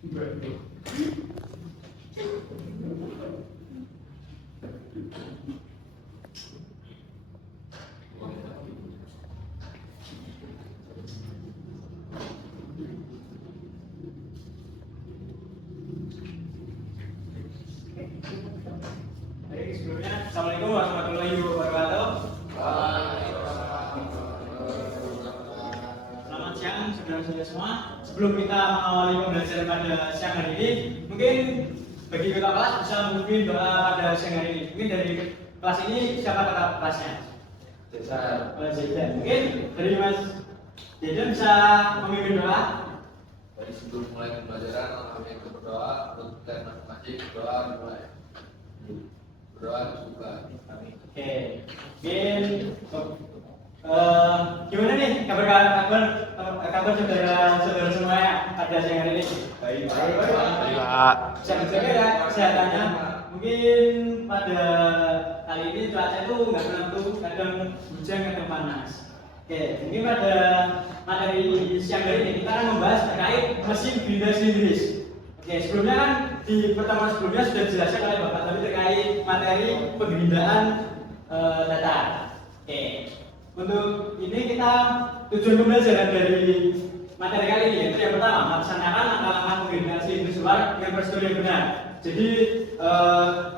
Sebelumnya, Assalamualaikum warahmatullahi wabarakatuh. Selamat siang saudara-saudara semua. Sebelum kita mengawali pembelajaran pada siang hari ini, mungkin bagi ketua kelas bisa memimpin doa pada siang hari ini. Mungkin dari kelas ini siapa ketua kelasnya? Jajan. Mungkin dari Mas Jajan bisa memimpin doa. Dari sebelum mulai pembelajaran, kami berdoa untuk kita masing-masing berdoa dimulai. Berdoa juga. Oke. Mungkin gimana nih kabar saudara semua ya pada siang hari ini? Baik. Bisa menjaga ya kesehatannya. Mungkin pada kali ini cuaca itu nggak menentu, kadang hujan, kadang panas. Oke, mungkin pada materi siang hari ini kita akan membahas terkait mesin gerinda silindris. Oke, sebelumnya kan di pertemuan sebelumnya sudah dijelaskan oleh Bapak tadi terkait materi penggerindaan data. Oke, untuk ini kita tujuan pembelajaran dari materi kali ini yaitu yang pertama melaksanakan langkah-langkah penggerindaan silindris luar dengan prosedur yang benar. Jadi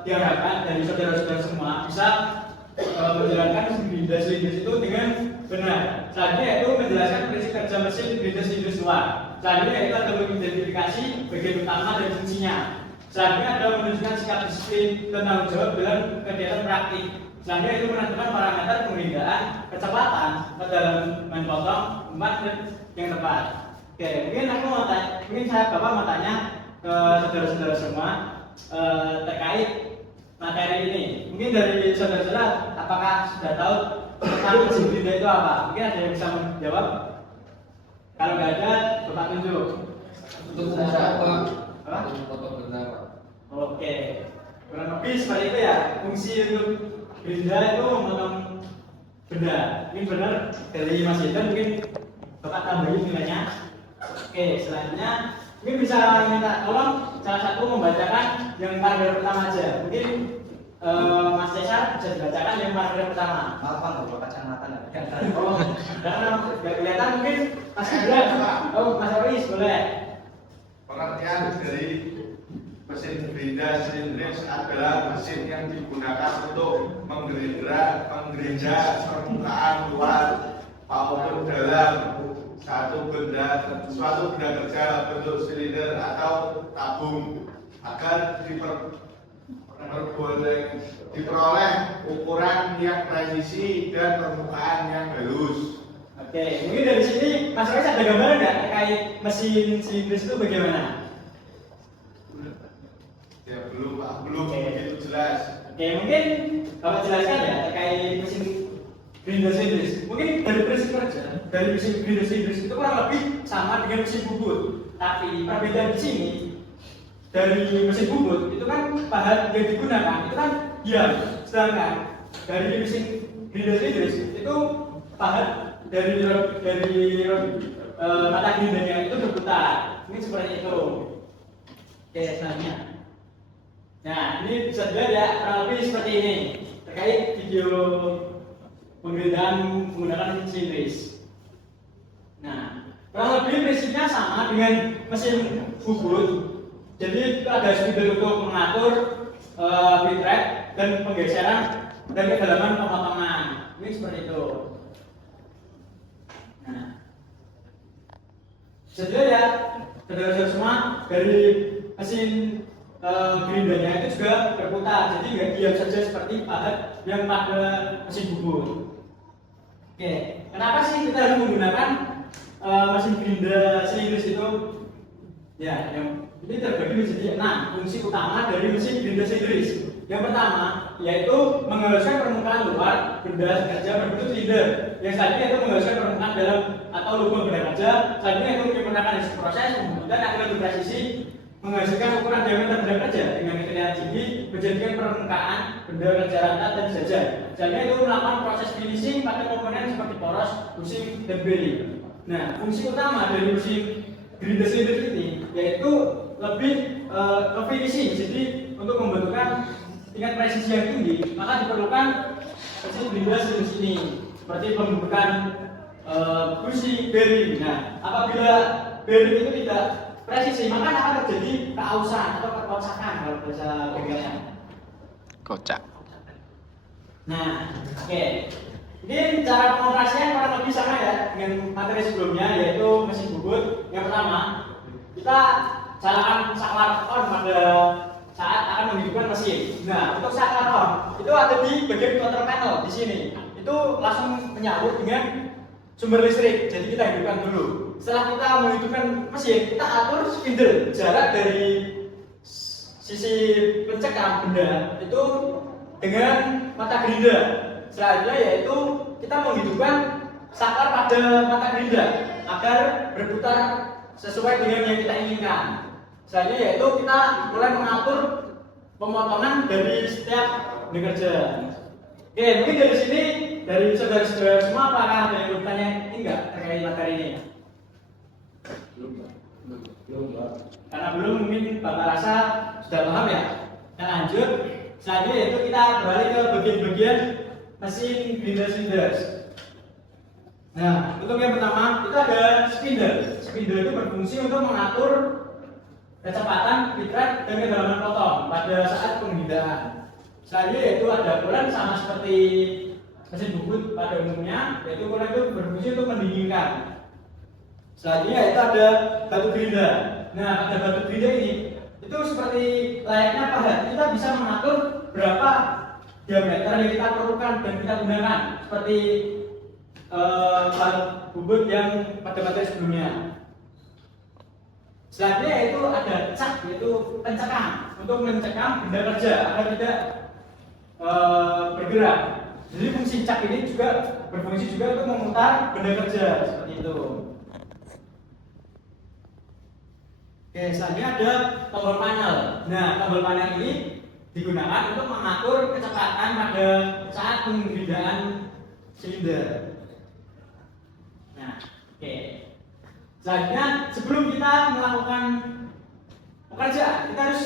diharapkan dari saudara-saudara semua bisa menjalankan mesin gerinda silindris itu dengan benar. Selanjutnya yaitu menjelaskan prinsip kerja mesin gerinda silindris luar. Selanjutnya yaitu ada mengidentifikasi bagian utama dan fungsinya. Selanjutnya ada menunjukkan sikap disiplin dan tanggung jawab dalam kegiatan praktik. Selanjutnya itu menentukan parameter penggerindaan kecepatan dalam main potong umpan yang tepat. Oke, mungkin Bapak mau tanya ke saudara-saudara semua terkait materi ini. Mungkin dari saudara-saudara apakah sudah tahu tentang mesin gerinda itu apa? Mungkin ada yang bisa menjawab? Kalau nggak ada, Bapak tunjuk. Untuk apa? Untuk potong benar. Oke, kurang lebih seperti itu ya. Fungsi untuk gerinda itu memotong benda. Ini benar dari Mas Yedan, mungkin Bapak tambahin nilainya. Oke, selanjutnya mungkin bisa minta tolong salah satu membacakan yang paragraf pertama aja. Mungkin Mas Cesar bisa dibacakan yang paragraf pertama. Maaf Pak, nggak bawa kacamata nggak? Oh, karena nggak kelihatan mungkin Mas Gibran. Oh, Mas Aris boleh. Pengertian dari mesin gerinda silindris adalah mesin yang digunakan untuk menggerinda permukaan luar maupun dalam suatu benda kerja bentuk silinder atau tabung agar diperoleh ukuran yang presisi dan permukaan yang halus. Oke, mungkin dari sini Mas Aris ada gambaran nggak terkait mesin silindris itu bagaimana? Ya belum Pak, belum begitu jelas. Oke, mungkin Bapak jelaskan ya terkait mesin gerinda silindris. Mungkin dari prinsip kerja dari mesin gerinda silindris itu kurang lebih sama dengan mesin bubut. Tapi perbedaan di sini dari mesin bubut itu kan bahan yang digunakan itu kan diam, sedangkan dari mesin gerinda silindris itu bahan dari mata gerindanya itu berputar. Ini seperti itu. Oke, selanjutnya. Nah, ini bisa dilihat ya kurang lebih seperti ini terkait video penggerindaan menggunakan silindris. Nah, kurang lebih prinsipnya sama dengan mesin bubut. Jadi itu ada spidol untuk mengatur feed rate dan penggeseran dan kedalaman pemotongan. Ini seperti itu. Nah, bisa dilihat ya saudara-saudara semua dari mesin gerindanya itu juga berputar, jadi nggak diam saja seperti bahan yang pada mesin bubut. Oke, kenapa sih kita harus menggunakan mesin gerinda silindris itu? Ya, yang ini terbagi menjadi 6 fungsi utama dari mesin gerinda silindris. Yang pertama yaitu menghaluskan permukaan luar benda kerja berbentuk silinder. Yang selanjutnya itu menghaluskan permukaan dalam atau lubang benda kerja. Selanjutnya itu menyempurnakan proses pembuatan agar berpresisi, menghasilkan ukuran diameter benda kerja dengan keterangan tinggi, menjadikan permukaan benda kerja rata dan sejajar. Selanjutnya itu melakukan proses finishing pada komponen seperti poros, bushing, dan bearing. Nah, fungsi utama dari mesin gerinda silindris ini yaitu lebih ke finishing. Jadi untuk membentukkan tingkat presisi yang tinggi, maka diperlukan mesin gerinda sejenis ini, seperti pembentukan busi bearing. Nah, apabila bearing itu tidak presisi, maka akan terjadi keausan atau kekocakan kalau bahasa bengkelnya. Kocak. Nah, oke. Mungkin cara pengoperasian kurang lebih sama ya dengan materi sebelumnya, yaitu mesin bubut. Yang pertama, kita jalankan saklar on pada saat akan menghidupkan mesin. Nah, untuk saklar on itu ada di bagian control panel di sini. Itu langsung menyambut dengan sumber listrik. Jadi kita hidupkan dulu. Setelah kita menghidupkan mesin, kita atur spindle jarak dari sisi pencekam benda itu dengan mata gerinda. Selanjutnya yaitu kita menghidupkan saklar pada mata gerinda agar berputar sesuai dengan yang kita inginkan. Selanjutnya yaitu kita mulai mengatur pemotongan dari setiap benda kerja. Oke, mungkin dari sini dari saudara-saudara semua apakah ada yang bertanya enggak terkait materi ini? Belum. Karena belum mungkin Bapak rasa sudah paham ya. Kita lanjut. Selanjutnya yaitu kita beralih ke bagian-bagian mesin grinder cylinders. Nah, untuk yang pertama itu ada spindle. Spindle itu berfungsi untuk mengatur kecepatan, fitrat, dan kedalaman potong pada saat penggindaan. Selanjutnya yaitu ada coolant sama seperti mesin bubut pada umumnya, yaitu coolant itu berfungsi untuk mendinginkan. Selanjutnya yaitu ada batu gerinda. Nah, pada batu gerinda ini itu seperti layaknya pahat, kita bisa mengatur berapa diameter yang kita perlukan dan kita gunakan, seperti bubut yang pada materi sebelumnya. Selanjutnya yaitu ada cak, yaitu pencekam untuk mencekam benda kerja agar tidak bergerak. Jadi fungsi cak ini juga berfungsi juga untuk memutar benda kerja seperti itu. Oke, selanjutnya ada tombol panel. Nah, tombol panel ini digunakan untuk mengatur kecepatan pada saat penggindaan silinder. Nah, oke. Selanjutnya, sebelum kita melakukan pekerjaan, kita harus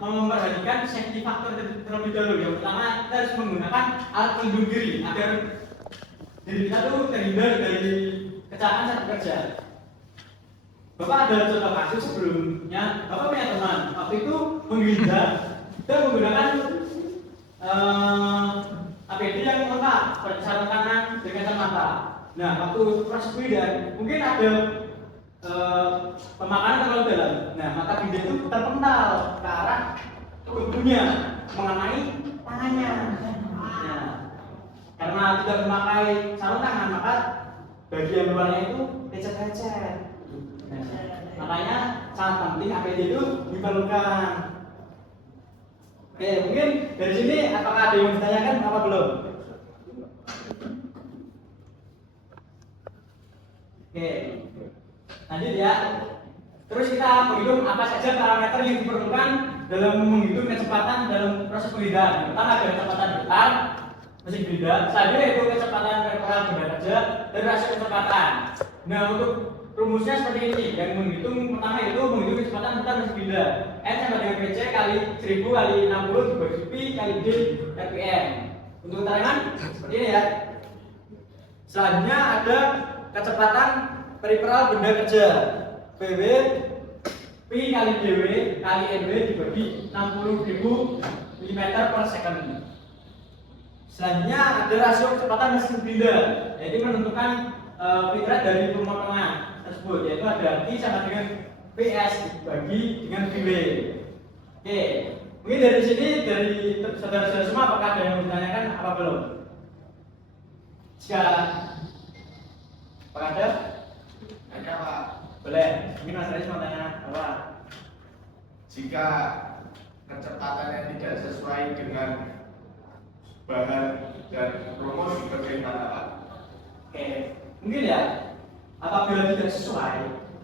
memperhatikan safety factor terlebih dahulu. Yang pertama, kita harus menggunakan alat pelindung diri agar diri kita tuh terhindar dari kecelakaan saat bekerja. Bapak ada contoh kasus sebelumnya, Bapak punya teman waktu itu menghindar dan menggunakan APD yang lengkap, sarung tangan dengan kacamata. Nah, waktu proses penghindar mungkin ada pemakanan terlalu dalam. Nah, mata benda itu terpental ke arah tubuhnya, mengenai tangannya. Nah, karena tidak memakai sarung tangan, maka bagian luarnya itu lecet-lecet. Nah, makanya sangat penting APD itu diperlukan. Oke, mungkin dari sini apakah ada yang ditanyakan apa belum? Oke, lanjut ya. Terus kita menghitung apa saja parameter yang diperlukan dalam menghitung kecepatan dalam proses penggindaan. Pertama ada kecepatan depan mesin gerinda, selanjutnya itu kecepatan vertikal benda kerja dan rasio kecepatan. Nah, untuk rumusnya seperti ini. Yang menghitung pertama itu menghitung kecepatan putar mesin gerinda. N sama dengan PC kali 1000 kali 60 dibagi Pi kali D RPM. Untuk keterangan seperti ini ya. Selanjutnya ada kecepatan periferal benda kerja. PW Pi kali DW kali NW dibagi 60.000 mm per second. Selanjutnya ada rasio kecepatan mesin gerinda, yaitu menentukan fitrat dari pemotongan tersebut, yaitu ada I sama dengan PS dibagi dengan VW. Oke, mungkin dari sini dari saudara-saudara semua apakah ada yang ditanyakan apa belum? Jika apakah ada? Ada Pak. Boleh. Mungkin Mas Rais mau tanya apa? Jika kecepatannya tidak sesuai dengan bahan dan rumus bagaimana Pak? Oke, mungkin ya apabila tidak sesuai,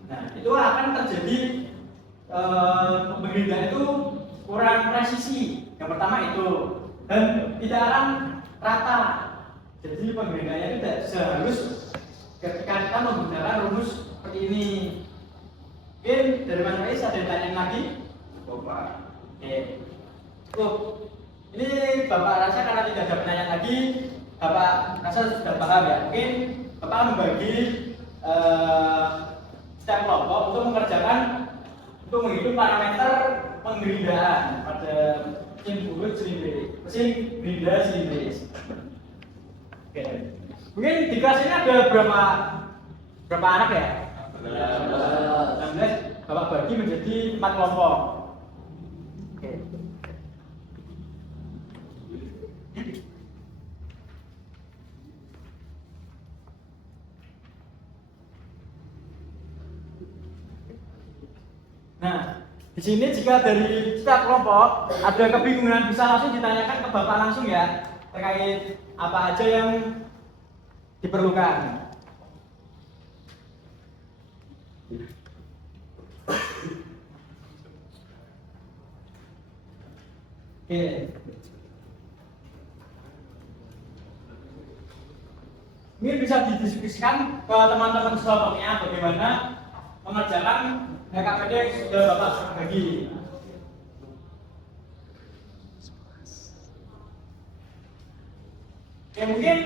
nah itu akan terjadi penggerinda itu kurang presisi. Yang pertama itu, dan tidak akan rata. Jadi penggerindanya tidak sehalus ketika kita menggunakan rumus seperti ini. Mungkin dari Mas Faiz ada yang tanya lagi? Bapak. Oke. Ini Bapak rasa karena tidak ada pertanyaan lagi, Bapak rasa sudah paham ya? Mungkin Bapak membagi setiap kelompok untuk mengerjakan untuk menghitung parameter penggerindaan pada mesin bulut silindris, mesin gerinda silindris. Oke. Mungkin di kelas ini ada berapa anak ya? 16. Bapak bagi menjadi 4 kelompok. Oke. Nah, di sini jika dari setiap kelompok ada kebingungan bisa langsung ditanyakan ke Bapak langsung ya terkait apa aja yang diperlukan. Oke. Ini bisa didiskusikan ke teman-teman sekelompoknya bagaimana mengerjakan KPD yang sudah Bapak bagi. Ya mungkin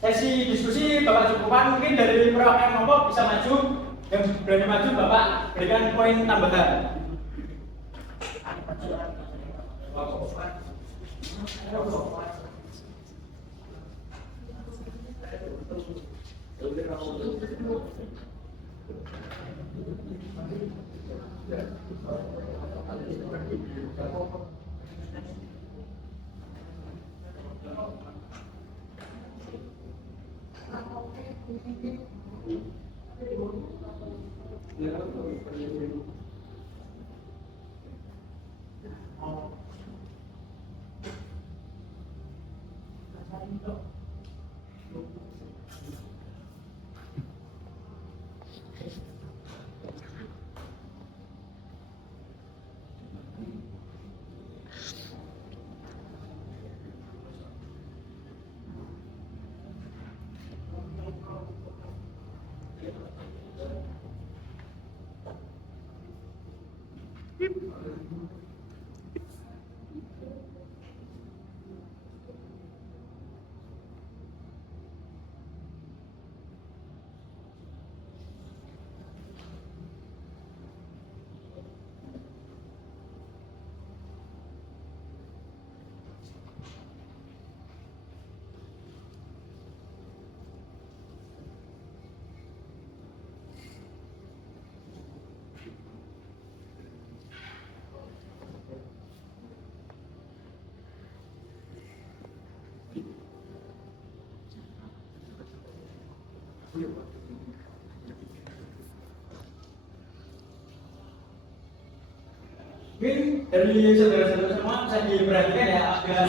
sesi diskusi Bapak cukupan, mungkin dari perwakilan kelompok bisa maju, yang berani maju Bapak berikan poin tambahan. Mungkin dari saudara-saudara semua bisa diperhatikan ya, agar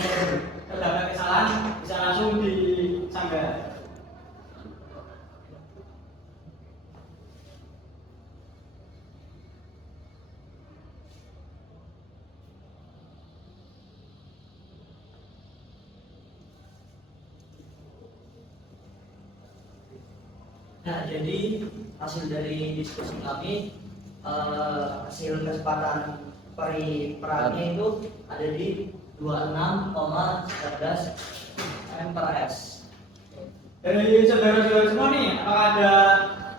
terdapat kesalahan bisa langsung disanggah. Nah, jadi hasil dari diskusi kami, hasil kesempatan periperannya itu ada di 26,11 MPRS. Dari saudara-saudara semua nih, apakah ada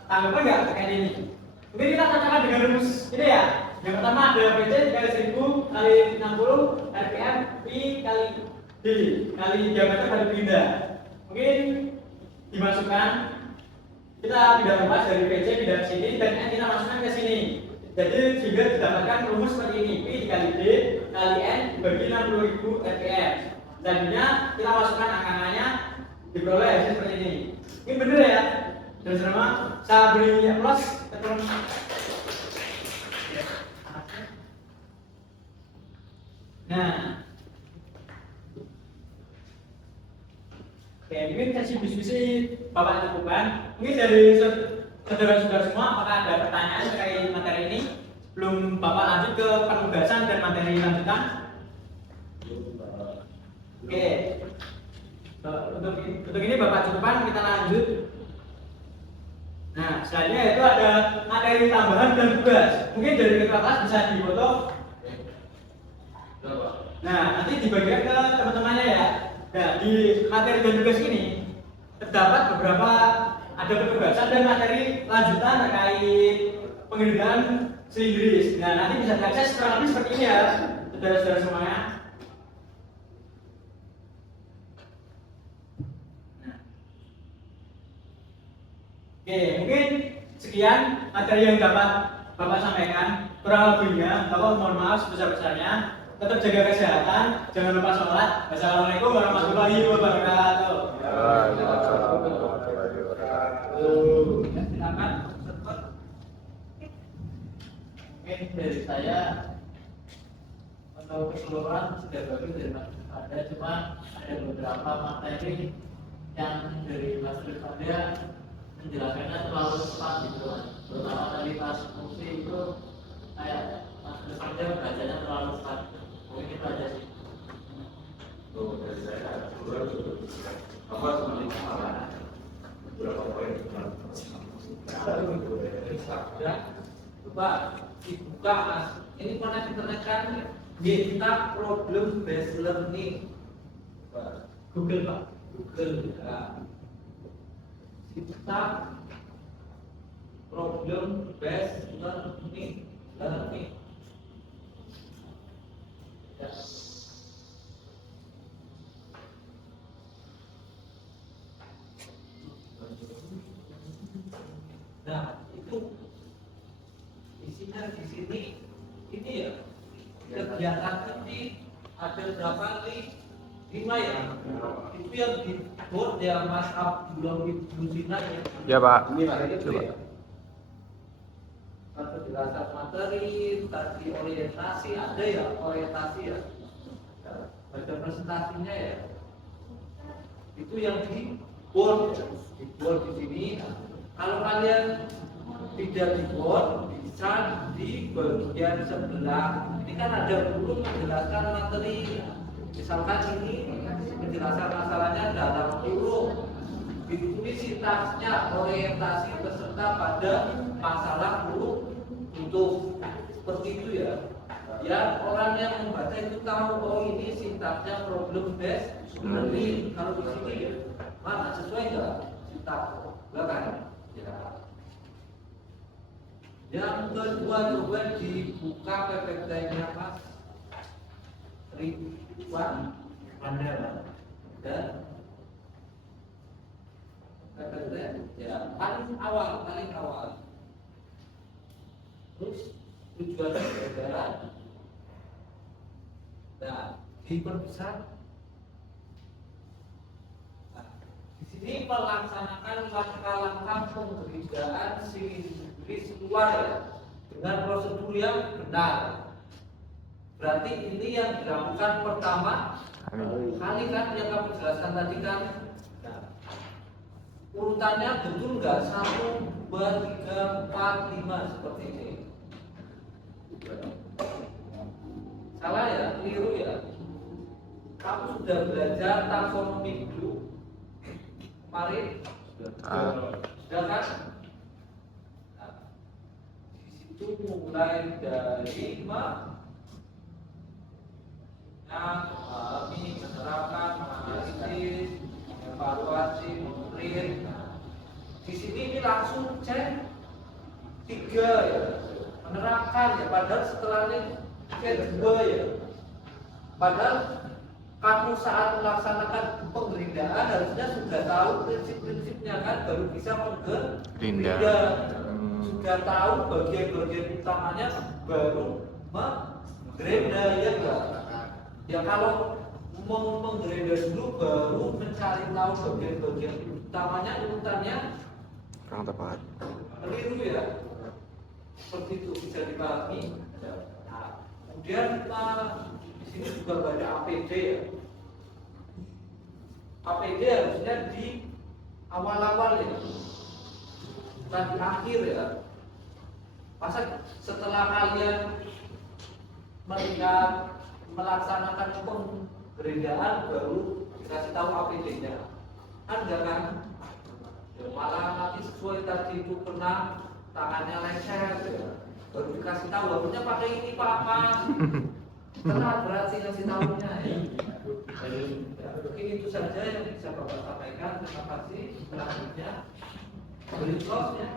tanggapan nggak terkait ini? Mungkin kita tanyakan dengan rumus ini ya. Yang pertama ada PC dikali 1000 kali 60 RPM Pi kali D kali diameter kali pindah. Mungkin dimasukkan, kita tidak lepas dari PC pindah ke sini dan N kita masukkan ke sini. Jadi sehingga didapatkan rumus seperti ini, Pi dikali D kali N dibagi 60.000 RPM. Selanjutnya kita masukkan angka-angkanya, diperoleh hasil seperti ini. Ini bener ya? Dan selama saya beri plus teman. Nah, oke, mungkin sesi diskusi Bapak cukupkan. Mungkin dari saudara-saudara semua, apakah ada pertanyaan terkait materi ini? Sebelum Bapak lanjut ke penugasan dan materi lanjutan. Oke, untuk ini Bapak cukupkan, kita lanjut. Nah, selanjutnya itu ada materi tambahan dan tugas. Mungkin dari ketua kelas bisa difoto. Nah, nanti dibagikan ke teman-temannya ya. Nah, di materi dan tugas ini terdapat beberapa ada penugasan dan materi lanjutan terkait pengendalian silindris. Nah, nanti bisa diakses kurang lebih seperti ini ya, saudara-saudara semuanya. Oke, mungkin sekian materi yang dapat Bapak sampaikan. Kurang lebihnya, Bapak mohon maaf sebesar-besarnya. Tetap jaga kesehatan, jangan lupa sholat. Wassalamualaikum warahmatullahi wabarakatuh. Waalaikumsalam warahmatullahi wabarakatuh. Silakan. Mungkin dari saya untuk keseluruhan sudah bagus dari Mas Pada, cuma ada beberapa materi yang dari Mas Pada menjelaskannya terlalu cepat gitu, terutama tadi pas fungsi itu kayak Mas Pada bacanya terlalu cepat. Mungkin itu aja sih. Dari saya apa sebenarnya salah beberapa poin Ya, coba dibuka Mas. Ini pernah ditekankan minta problem based learning. Google Pak, Google ya. Kita problem based learning. Ya. Nah, itu isinya di sini ini ya. Kegiatan ini ada berapa nih? 5 ya. Itu yang di board ya Mas Abdullah Ibnusina ya. ya Pak. Ini Pak, itu Coba. ya. Penjelasan materi, tadi orientasi ada ya, orientasi ya. Ada presentasinya ya. Itu yang di board di sini. Kalau kalian tidak di board, bisa di bagian sebelah. Ini kan ada buku menjelaskan materi. Misalkan ini penjelasan masalahnya dalam huruf. Ditulis sintaksnya, orientasi peserta pada masalah huruf untuk seperti itu ya. Ya, orang yang membaca itu tahu oh ini sintaksnya problem based learning. Kalau di sini ya, mana sesuai nggak sintaks? Enggak kan? Ya. Yang kedua coba dibuka PPT-nya Mas Ridwan dan PPT ya paling awal. Terus tujuan pembelajaran. Nah, diperbesar. Nah, di sini melaksanakan langkah-langkah pemberitaan silindris luar ya, dengan prosedur yang benar. Berarti ini yang dilakukan pertama kali kan yang kamu jelaskan tadi kan. Nah, urutannya betul nggak 1, 2, 3, 4, 5 seperti ini? Salah ya, keliru ya. Kamu sudah belajar taksonomi dulu kemarin? Sudah kan? Nah, di situ mulai dari memahami, menerapkan, menganalisis, evaluasi, memprint. Di sini ini langsung cek 3 ya, menerapkan ya. Padahal setelah ini cek 2 ya. Padahal kamu saat melaksanakan penggerindahan harusnya sudah tahu prinsip-prinsipnya kan, baru bisa menggerinda. Sudah tahu bagian-bagian utamanya, baru menggerinda ya enggak? Ya kalau mau menggerinda dulu baru mencari tahu bagian-bagian utamanya, urutannya Kurang tepat. keliru ya. Seperti itu bisa dipahami. Nah, kemudian di sini juga banyak APD ya. APD harusnya di awal-awal ya, bukan di akhir ya. Masa setelah kalian melihat melaksanakan penggerindahan baru dikasih tahu APD-nya? Kan enggak kan? Ya, malah nanti sesuai tadi itu pernah tangannya lecet, ya. Baru dikasih tahu, harusnya pakai ini Pak Mas. Telat berarti kasih tahunya ya. Mungkin itu saja yang bisa Bapak sampaikan. Terima kasih. Selanjutnya berikutnya